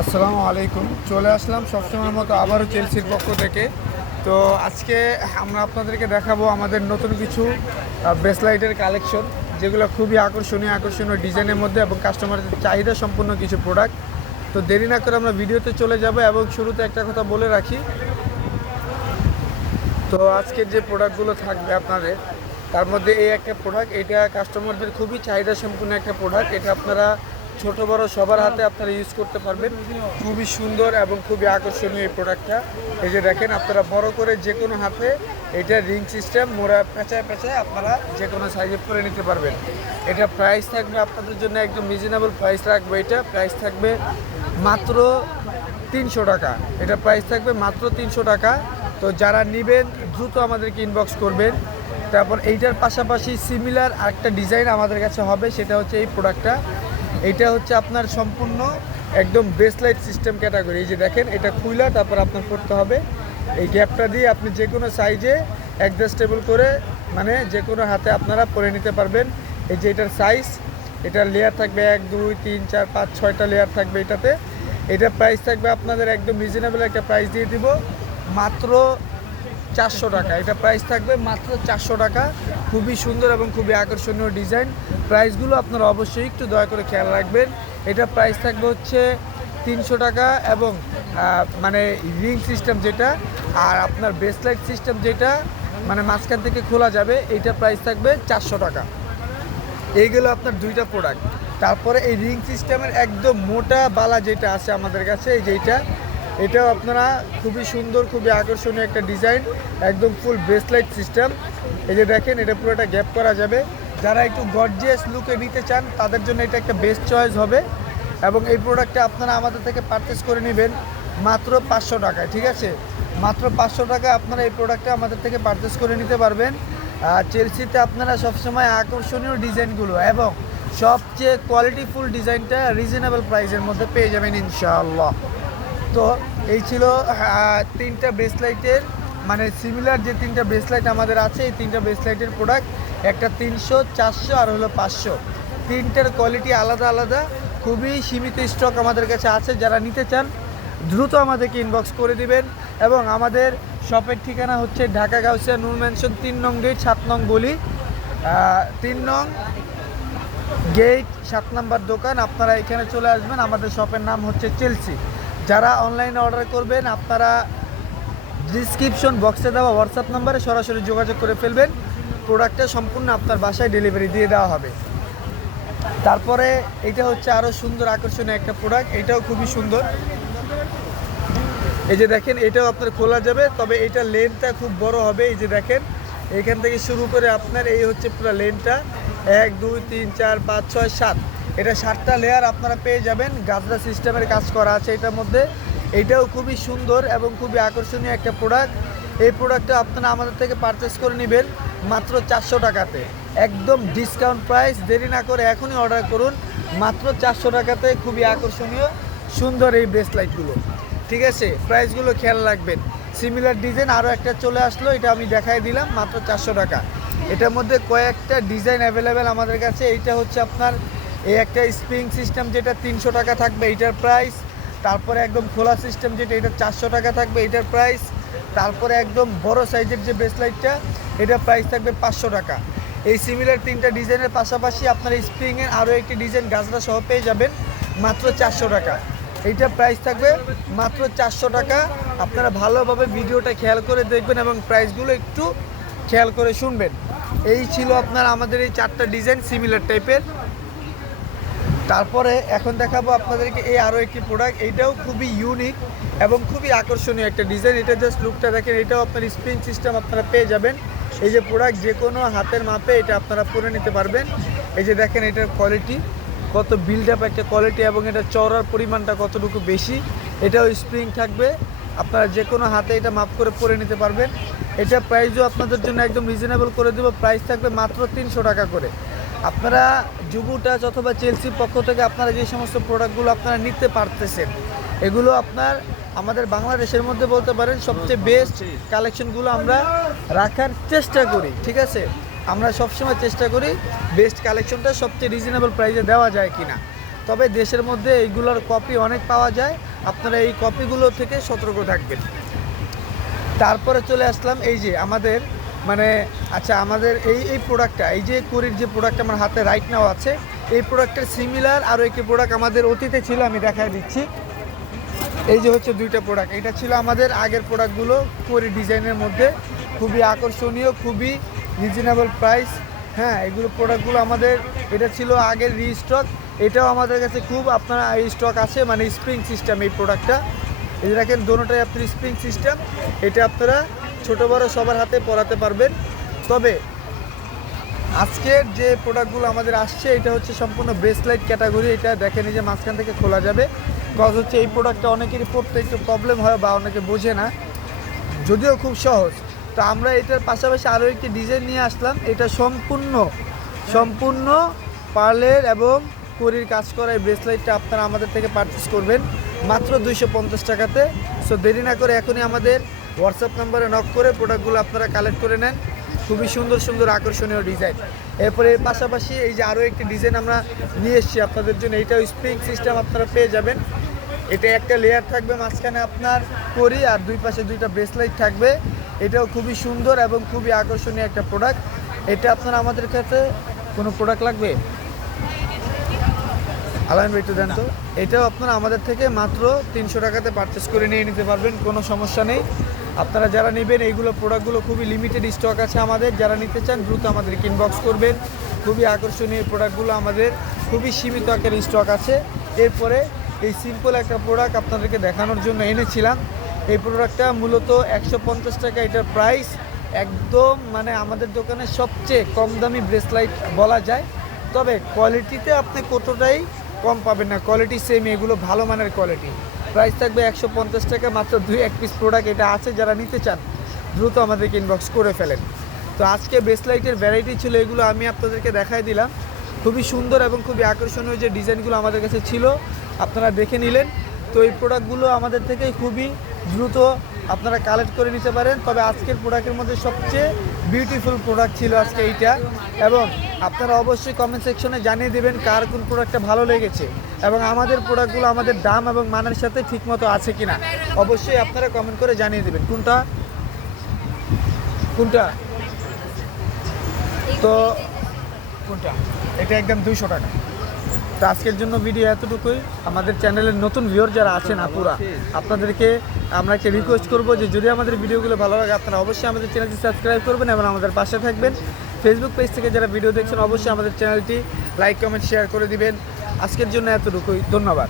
আসসালামু আলাইকুম। চলে আসলাম সবসময়ের মতো আবারও চেলসির পক্ষ থেকে। তো আজকে আমরা আপনাদেরকে দেখাবো আমাদের নতুন কিছু বেসলাইটের কালেকশন যেগুলো খুবই আকর্ষণীয় আকর্ষণীয় ডিজাইনের মধ্যে এবং কাস্টমারদের চাহিদা সম্পূর্ণ কিছু প্রোডাক্ট তো দেরি না করে আমরা ভিডিওতে চলে যাব এবং শুরুতে একটা কথা বলে রাখি। তো আজকের যে প্রোডাক্টগুলো থাকবে আপনাদের, তার মধ্যে এই একটা প্রোডাক্ট এটা কাস্টমারদের খুবই চাহিদা সম্পূর্ণ একটা প্রোডাক্ট এটা আপনারা ছোট বড় সবার হাতে আপনারা ইউজ করতে পারবেন। খুবই সুন্দর এবং খুবই আকর্ষণীয় এই প্রোডাক্টটা এই যে দেখেন, আপনারা বড় করে যে কোনো হাতে এটা রিং সিস্টেম মোড়া পেঁচায় পেঁচায় আপনারা যে কোনো সাইজে করে নিতে পারবেন। এটা প্রাইস থাকবে আপনাদের জন্য একদম রিজনেবল প্রাইস রাখবে এটা। প্রাইস থাকবে মাত্র তিনশো টাকা। এটা প্রাইস থাকবে মাত্র তিনশো টাকা। তো যারা নেবেন, দ্রুত আমাদেরকে ইনবক্স করবেন। তারপর এইটার পাশাপাশি সিমিলার আরেকটা ডিজাইন আমাদের কাছে হবে, সেটা হচ্ছে এই প্রোডাক্টটা এটা হচ্ছে আপনার সম্পূর্ণ একদম বেসলাইট সিস্টেম ক্যাটাগরি এই যে দেখেন, এটা খুইলা, তারপর আপনার করতে হবে। এই গ্যাপটা দিয়ে আপনি যে কোনো সাইজে অ্যাডজাস্টেবল করে মানে যে কোনো হাতে আপনারা পরে নিতে পারবেন। এই যে এটার সাইজ এটার লেয়ার থাকবে এক, দুই, তিন, চার, পাঁচ, ছয়টা লেয়ার থাকবে এটাতে। এটা প্রাইস থাকবে আপনাদের একদম রিজনেবল একটা প্রাইস দিয়ে দিব। মাত্র চারশো টাকা। এটা প্রাইস থাকবে মাত্র চারশো টাকা। খুবই সুন্দর এবং খুবই আকর্ষণীয় ডিজাইন প্রাইসগুলো আপনারা অবশ্যই একটু দয়া করে খেয়াল রাখবেন। এটা প্রাইস থাকবে হচ্ছে তিনশো টাকা এবং মানে রিং সিস্টেম যেটা আর আপনার বেসলাইট সিস্টেম যেটা মানে মাঝখান থেকে খোলা যাবে এইটা প্রাইস থাকবে চারশো টাকা। এইগুলো আপনার দুইটা প্রোডাক্ট তারপরে এই রিং সিস্টেমের একদম মোটা বালা যেটা আছে আমাদের কাছে, এই যেইটা এটাও আপনারা খুবই সুন্দর, খুবই আকর্ষণীয় একটা ডিজাইন, একদম ফুল ব্রেসলাইট সিস্টেম এই যে দেখেন, এটা পুরোটা গ্যাপ করা যাবে। যারা একটু গর্জিয়াস লুকে নিতে চান, তাদের জন্য এটা একটা বেস্ট চয়েস হবে। এবং এই প্রোডাক্টটা আপনারা আমাদের থেকে পারচেস করে নেবেন মাত্র পাঁচশো টাকায়, ঠিক আছে? মাত্র পাঁচশো টাকা আপনারা এই প্রোডাক্টটা আমাদের থেকে পারচেস করে নিতে পারবেন। আর চেলসিতে আপনারা সবসময় আকর্ষণীয় ডিজাইনগুলো এবং সবচেয়ে কোয়ালিটিফুল ডিজাইনটা রিজনেবল প্রাইসের মধ্যে পেয়ে যাবেন ইনশাআল্লাহ। তো এই ছিল তিনটা ব্রেসলাইটের মানে সিমিলার যে তিনটা ব্রেসলাইট আমাদের আছে, এই তিনটা ব্রেসলাইটের প্রোডাক্ট একটা তিনশো, চারশো আর হলো পাঁচশো। তিনটার কোয়ালিটি আলাদা আলাদা, খুবই সীমিত স্টক আমাদের কাছে আছে, যারা নিতে চান, দ্রুত আমাদেরকে ইনবক্স করে দিবেন। এবং আমাদের শপের ঠিকানা হচ্ছে ঢাকা গাউসিয়া নূর ম্যানশন তিন নং গেট সাত নং গলি। তিন নং গেট সাত নাম্বার দোকান, আপনারা এখানে চলে আসবেন। আমাদের শপের নাম হচ্ছে চেলসি যারা অনলাইনে অর্ডার করবেন, আপনারা ডিসক্রিপশন বক্সে দেওয়া হোয়াটসঅ্যাপ নাম্বারে সরাসরি যোগাযোগ করে ফেলবেন। প্রোডাক্টটা সম্পূর্ণ আপনার বাসায় ডেলিভারি দিয়ে দেওয়া হবে। তারপরে এটা হচ্ছে আরও সুন্দর আকর্ষণীয় একটা প্রোডাক্ট এটাও খুবই সুন্দর। এই যে দেখেন, এটাও আপনার খোলা যাবে, তবে এটা লেনটা খুব বড় হবে, এই যে দেখেন। এখান থেকে শুরু করে আপনার এই হচ্ছে পুরো লেনটা এক, দুই, তিন, চার, পাঁচ, ছয়, সাত। এটা সাতটা লেয়ার আপনারা পেয়ে যাবেন। গাজরা সিস্টেমের কাজ করা আছে এটার মধ্যে। এটাও খুবই সুন্দর এবং খুবই আকর্ষণীয় একটা প্রোডাক্ট এই প্রোডাক্টটা আপনারা আমাদের থেকে পারচেস করে নেবেন মাত্র চারশো টাকাতে। একদম ডিসকাউন্ট প্রাইস দেরি না করে এখনই অর্ডার করুন। মাত্র চারশো টাকাতে খুবই আকর্ষণীয়, সুন্দর এই ব্রেসলাইটগুলো ঠিক আছে? প্রাইসগুলো খেয়াল রাখবেন। সিমিলার ডিজাইন আরও একটা চলে আসলো, এটা আমি দেখাই দিলাম, মাত্র চারশো টাকা। এটার মধ্যে কয়েকটা ডিজাইন অ্যাভেলেবেল আমাদের কাছে। এইটা হচ্ছে আপনার এই একটা স্প্রিং সিস্টেম যেটা তিনশো টাকা থাকবে এইটার প্রাইস তারপরে একদম খোলা সিস্টেম যেটা, এটা চারশো টাকা থাকবে, এটার প্রাইস তারপরে একদম বড় সাইজের যে ব্রেসলাইটটা এটার প্রাইস থাকবে পাঁচশো টাকা। এই সিমিলার তিনটা ডিজাইনের পাশাপাশি আপনার স্প্রিংয়ের আরও একটি ডিজাইন গাছরা সহ পেয়ে যাবেন, মাত্র চারশো টাকা। এইটা প্রাইস থাকবে মাত্র চারশো টাকা। আপনারা ভালোভাবে ভিডিওটা খেয়াল করে দেখবেন এবং প্রাইসগুলো একটু খেয়াল করে শুনবেন। এই ছিল আপনার আমাদের এই চারটা ডিজাইন সিমিলার টাইপের তারপরে এখন দেখাবো আপনাদেরকে এই আরও একটি প্রোডাক্ট এইটাও খুবই ইউনিক এবং খুবই আকর্ষণীয় একটা ডিজাইন এটা জাস্ট লুকটা দেখেন, এটাও আপনার স্প্রিং সিস্টেম আপনারা পেয়ে যাবেন। এই যে প্রোডাক্ট যে কোনো হাতের মাপে এটা আপনারা পরে নিতে পারবেন। এই যে দেখেন এটার কোয়ালিটি কত বিল্ড আপ একটা কোয়ালিটি এবং এটা চওড়ার পরিমাণটা কতটুকু বেশি, এটাও স্প্রিং থাকবে। আপনারা যে কোনো হাতে এটা মাপ করে পরে নিতে পারবেন। এটা প্রাইসও আপনাদের জন্য একদম রিজনেবল করে দেবো। প্রাইস থাকবে মাত্র তিনশো টাকা করে। আপনারা জুবুটাচ অথবা চেলসির পক্ষ থেকে আপনারা যে সমস্ত প্রোডাক্টগুলো আপনারা নিতে পারতেছেন, এগুলো আপনার আমাদের বাংলাদেশের মধ্যে বলতে পারেন সবচেয়ে বেস্ট কালেকশনগুলো আমরা রাখার চেষ্টা করি, ঠিক আছে? আমরা সবসময় চেষ্টা করি বেস্ট কালেকশনটা সবচেয়ে রিজনেবল প্রাইসে দেওয়া যায় কিনা। তবে দেশের মধ্যে এইগুলোর কপি অনেক পাওয়া যায়, আপনারা এই কপিগুলো থেকে সতর্ক থাকবেন। তারপরে চলে আসলাম এই যে আমাদের মানে আচ্ছা আমাদের এই এই প্রোডাক্টটা এই যে কুরির যে প্রোডাক্ট আমার হাতে রাইট নাও আছে, এই প্রোডাক্টের সিমিলার আরও একটি প্রোডাক্ট আমাদের অতীতে ছিল, আমি দেখায় দিচ্ছি। এই যে হচ্ছে দুইটা প্রোডাক্ট এটা ছিল আমাদের আগের প্রোডাক্টগুলো কুরি ডিজাইনের মধ্যে, খুবই আকর্ষণীয়, খুবই রিজনেবল প্রাইস হ্যাঁ এগুলো প্রোডাক্টগুলো আমাদের, এটা ছিল আগের রিস্টক এটাও আমাদের কাছে খুব আপনারা এই স্টক আছে মানে স্প্রিং সিস্টেম এই প্রোডাক্টটা এই যে দেখেন, দোনোটাই আপনার স্প্রিং সিস্টেম এটা আপনারা ছোট বড় সবার হাতে পরাতে পারবেন। তবে আজকের যে প্রোডাক্টগুলো আমাদের আসছে, এটা হচ্ছে সম্পূর্ণ ব্রেসলাইট ক্যাটাগরি এটা দেখেন যে মাঝখান থেকে খোলা যাবে। কজ হচ্ছে এই প্রোডাক্টটা অনেকেরই পড়তে একটু প্রবলেম হয় বা অনেকে বোঝে না। যদিও খুব সহজ। তো আমরা এটার পাশাপাশি আরও একটি ডিজাইন নিয়ে আসলাম। এটা সম্পূর্ণ সম্পূর্ণ পার্লের এবং করির কাজ করা এই ব্রেসলাইটটা আপনারা আমাদের থেকে পারচেস করবেন। মাত্র দুইশো পঞ্চাশ টাকাতে। সো দেরি না করে এখনই আমাদের হোয়াটসঅ্যাপ নাম্বারে নক করে প্রোডাক্টগুলো আপনারা কালেক্ট করে নেন। খুবই সুন্দর সুন্দর, আকর্ষণীয় ডিজাইন। এরপরে এর পাশাপাশি এই যে আরও একটি ডিজাইন আমরা নিয়ে এসেছি আপনাদের জন্য এইটাও স্প্রিং সিস্টেম আপনারা পেয়ে যাবেন। এটা একটা লেয়ার থাকবে, মাঝখানে আপনার করি আর দুই পাশে দুইটা ব্রেসলাইট থাকবে। এটাও খুবই সুন্দর এবং খুবই আকর্ষণীয় একটা প্রোডাক্ট এটা আপনারা আমাদের কাছে কোনো প্রোডাক্ট লাগবে? আলাইন একটু দেন তো। এটাও আপনারা আমাদের থেকে মাত্র তিনশো টাকাতে পারচেস করে নিয়ে নিতে পারবেন, কোনো সমস্যা নেই। আপনারা যারা নেবেন, এইগুলো প্রোডাক্টগুলো খুবই লিমিটেড স্টক আছে আমাদের। যারা নিতে চান, দ্রুত আমাদের ইনবক্স করবেন। খুবই আকর্ষণীয় প্রোডাক্টগুলো আমাদের। খুবই সীমিত আকারের স্টক আছে। এরপরে এই সিম্পল একটা প্রোডাক্ট আপনাদেরকে দেখানোর জন্য এনেছিলাম। এই প্রোডাক্টটা মূলত একশো পঞ্চাশ টাকা এটার প্রাইস একদম মানে আমাদের দোকানে সবচেয়ে কম দামি ব্রেসলাইট বলা যায়। তবে কোয়ালিটিতে আপনি কতটাই কম পাবেন না। কোয়ালিটি সেম এগুলো ভালো মানের কোয়ালিটি প্রাইস থাকবে একশো পঞ্চাশ টাকা, মাত্র দুই এক পিস প্রোডাক্ট এটা আছে, যারা নিতে চান, দ্রুত আমাদেরকে ইনবক্স করে ফেলেন। তো আজকে ব্রেসলাইটের ভ্যারাইটি ছিল, এগুলো আমি আপনাদেরকে দেখাই দিলাম। খুবই সুন্দর এবং খুবই আকর্ষণীয় যে ডিজাইনগুলো আমাদের কাছে ছিল, আপনারা দেখে নিলেন। তো এই প্রোডাক্টগুলো আমাদের থেকে খুবই দ্রুত আপনারা কালেক্ট করে নিতে পারেন। তবে আজকের প্রোডাক্টের মধ্যে সবচেয়ে বিউটিফুল প্রোডাক্ট ছিল আজকে এইটা। এবং আপনারা অবশ্যই কমেন্ট সেকশনে জানিয়ে দেবেন কার কোন প্রোডাক্টটা ভালো লেগেছে এবং আমাদের প্রোডাক্টগুলো আমাদের দাম এবং মানের সাথে ঠিকমতো আছে কি না অবশ্যই আপনারা কমেন্ট করে জানিয়ে দেবেন। কোনটা? কোনটা? তো, কোনটা? এটা একদম দুশো টাকা। তো আজকের জন্য ভিডিও এতটুকুই। আমাদের চ্যানেলের নতুন ভিওর যারা আছেন আপুরা, আপনাদেরকে আমরা একটা রিকোয়েস্ট করব যে যদি আমাদের ভিডিওগুলো ভালো লাগে, আপনারা অবশ্যই আমাদের চ্যানেলটি সাবস্ক্রাইব করবেন এবং আমাদের পাশে থাকবেন। ফেসবুক পেজ থেকে যারা ভিডিও দেখছেন, অবশ্যই আমাদের চ্যানেলটি লাইক কমেন্ট শেয়ার করে দিবেন। আজকের জন্য এতটুকুই। ধন্যবাদ।